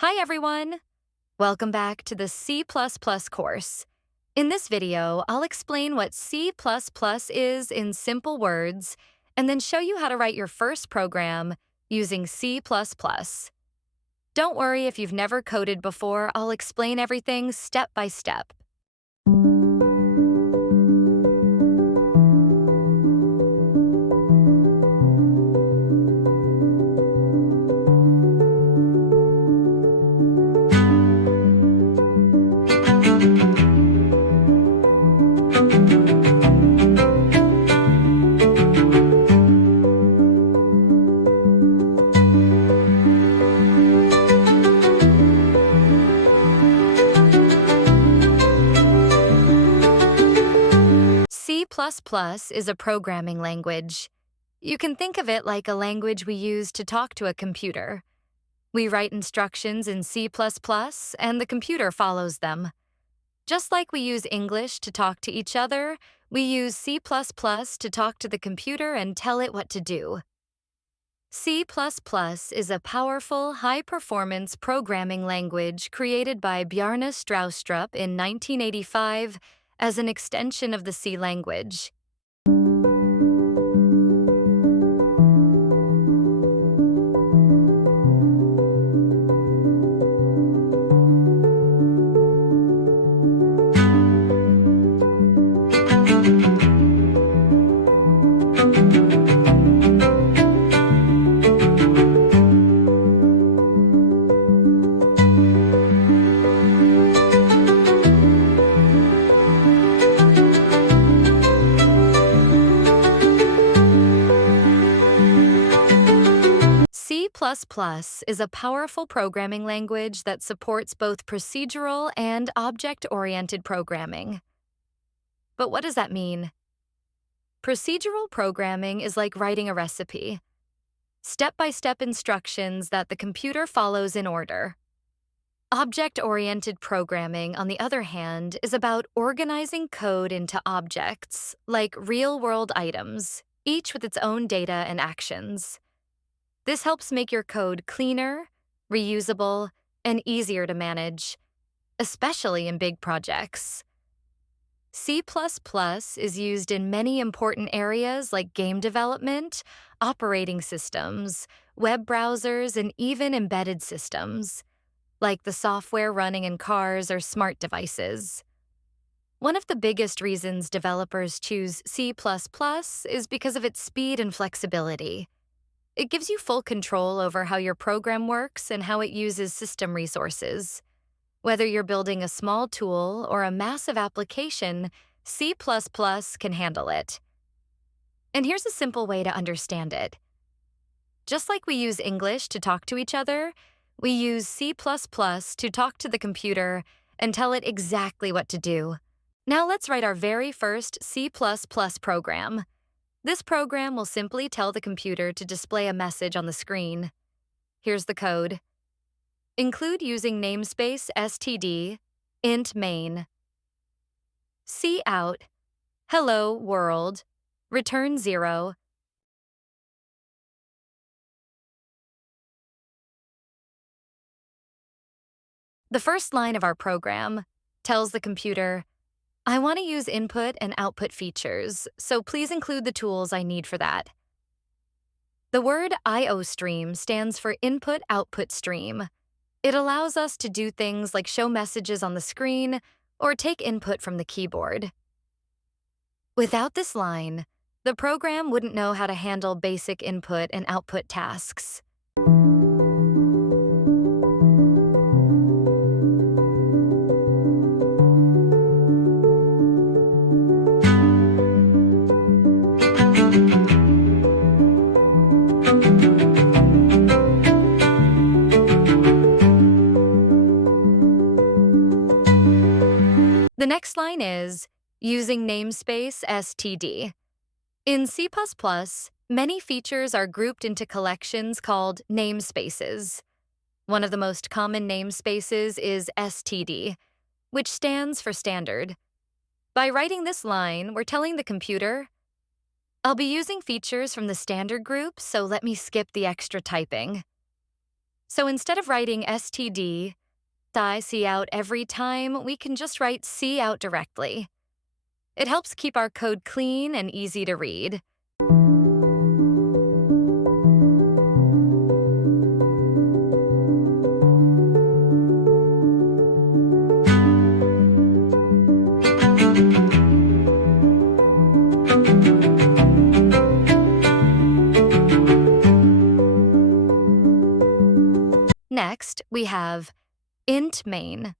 Hi everyone! Welcome back to the C++ course. In this video, I'll explain what C++ is in simple words and then show you how to write your first program using C++. Don't worry if you've never coded before, I'll explain everything step by step. C++ is a programming language. You can think of it like a language we use to talk to a computer. We write instructions in C++ and the computer follows them. Just like we use English to talk to each other, we use C++ to talk to the computer and tell it what to do. C++ is a powerful, high-performance programming language created by Bjarne Stroustrup in 1985 as an extension of the C language. C++ is a powerful programming language that supports both procedural and object-oriented programming. But what does that mean? Procedural programming is like writing a recipe. Step-by-step instructions that the computer follows in order. Object-oriented programming, on the other hand, is about organizing code into objects, like real-world items, each with its own data and actions. This helps make your code cleaner, reusable, and easier to manage, especially in big projects. C++ is used in many important areas like game development, operating systems, web browsers, and even embedded systems, like the software running in cars or smart devices. One of the biggest reasons developers choose C++ is because of its speed and flexibility. It gives you full control over how your program works and how it uses system resources. Whether you're building a small tool or a massive application, C++ can handle it. And here's a simple way to understand it. Just like we use English to talk to each other, we use C++ to talk to the computer and tell it exactly what to do. Now let's write our very first C++ program. This program will simply tell the computer to display a message on the screen. Here's the code. Include using namespace std, int main. Cout, hello world, return 0. The first line of our program tells the computer, I want to use input and output features, so please include the tools I need for that. The word IOStream stands for Input-Output Stream. It allows us to do things like show messages on the screen or take input from the keyboard. Without this line, the program wouldn't know how to handle basic input and output tasks. The next line is using namespace std. In C++, many features are grouped into collections called namespaces. One of the most common namespaces is std, which stands for standard. By writing this line, we're telling the computer, I'll be using features from the standard group, so let me skip the extra typing. So instead of writing STD, see out every time, we can just write see out directly. It helps keep our code clean and easy to read. Next, we have int main.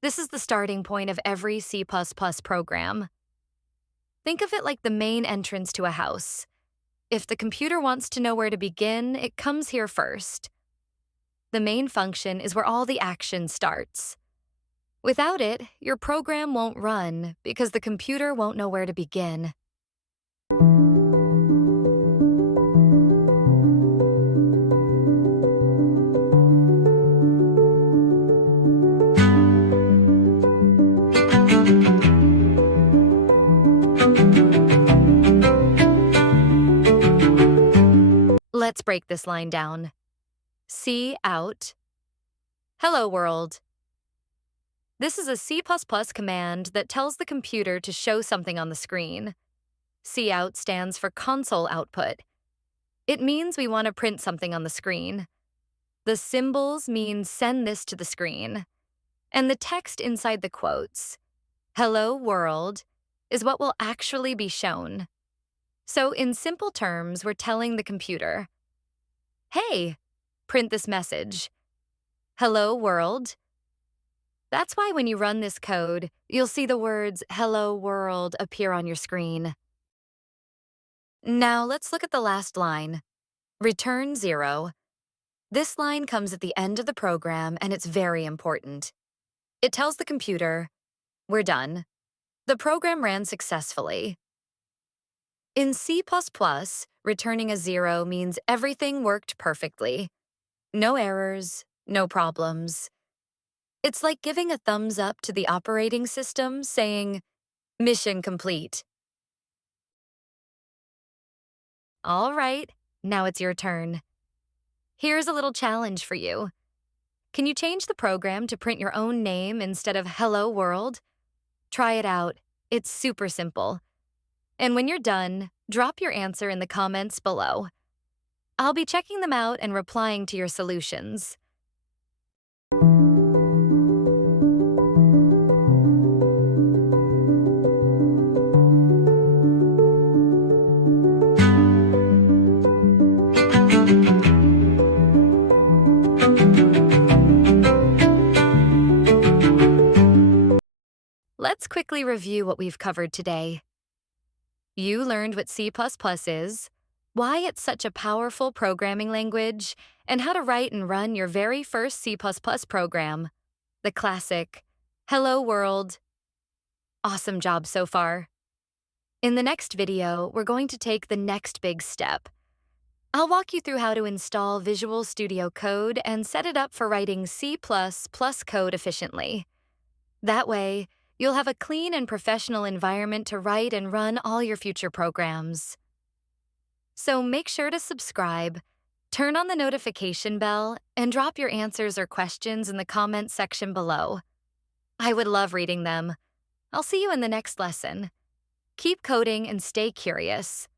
This is the starting point of every C++ program. Think of it like the main entrance to a house. If the computer wants to know where to begin, it comes here first. The main function is where all the action starts. Without it, your program won't run because the computer won't know where to begin. Let's break this line down. C out. Hello world. This is a C++ command that tells the computer to show something on the screen. Cout stands for console output. It means we want to print something on the screen. The symbols mean send this to the screen. And the text inside the quotes, hello world, is what will actually be shown. So in simple terms, we're telling the computer, hey, print this message. Hello world. That's why when you run this code, you'll see the words hello world appear on your screen. Now let's look at the last line. Return 0. This line comes at the end of the program and it's very important. It tells the computer, we're done. The program ran successfully. In C++, returning a 0 means everything worked perfectly. No errors, no problems. It's like giving a thumbs up to the operating system saying, mission complete. All right, now it's your turn. Here's a little challenge for you. Can you change the program to print your own name instead of hello world? Try it out. It's super simple. And when you're done, drop your answer in the comments below. I'll be checking them out and replying to your solutions. Let's quickly review what we've covered today. You learned what C++ is, why it's such a powerful programming language, and how to write and run your very first C++ program, the classic, Hello World. Awesome job so far. In the next video, we're going to take the next big step. I'll walk you through how to install Visual Studio Code and set it up for writing C++ code efficiently. That way, you'll have a clean and professional environment to write and run all your future programs. So make sure to subscribe, turn on the notification bell, and drop your answers or questions in the comments section below. I would love reading them. I'll see you in the next lesson. Keep coding and stay curious.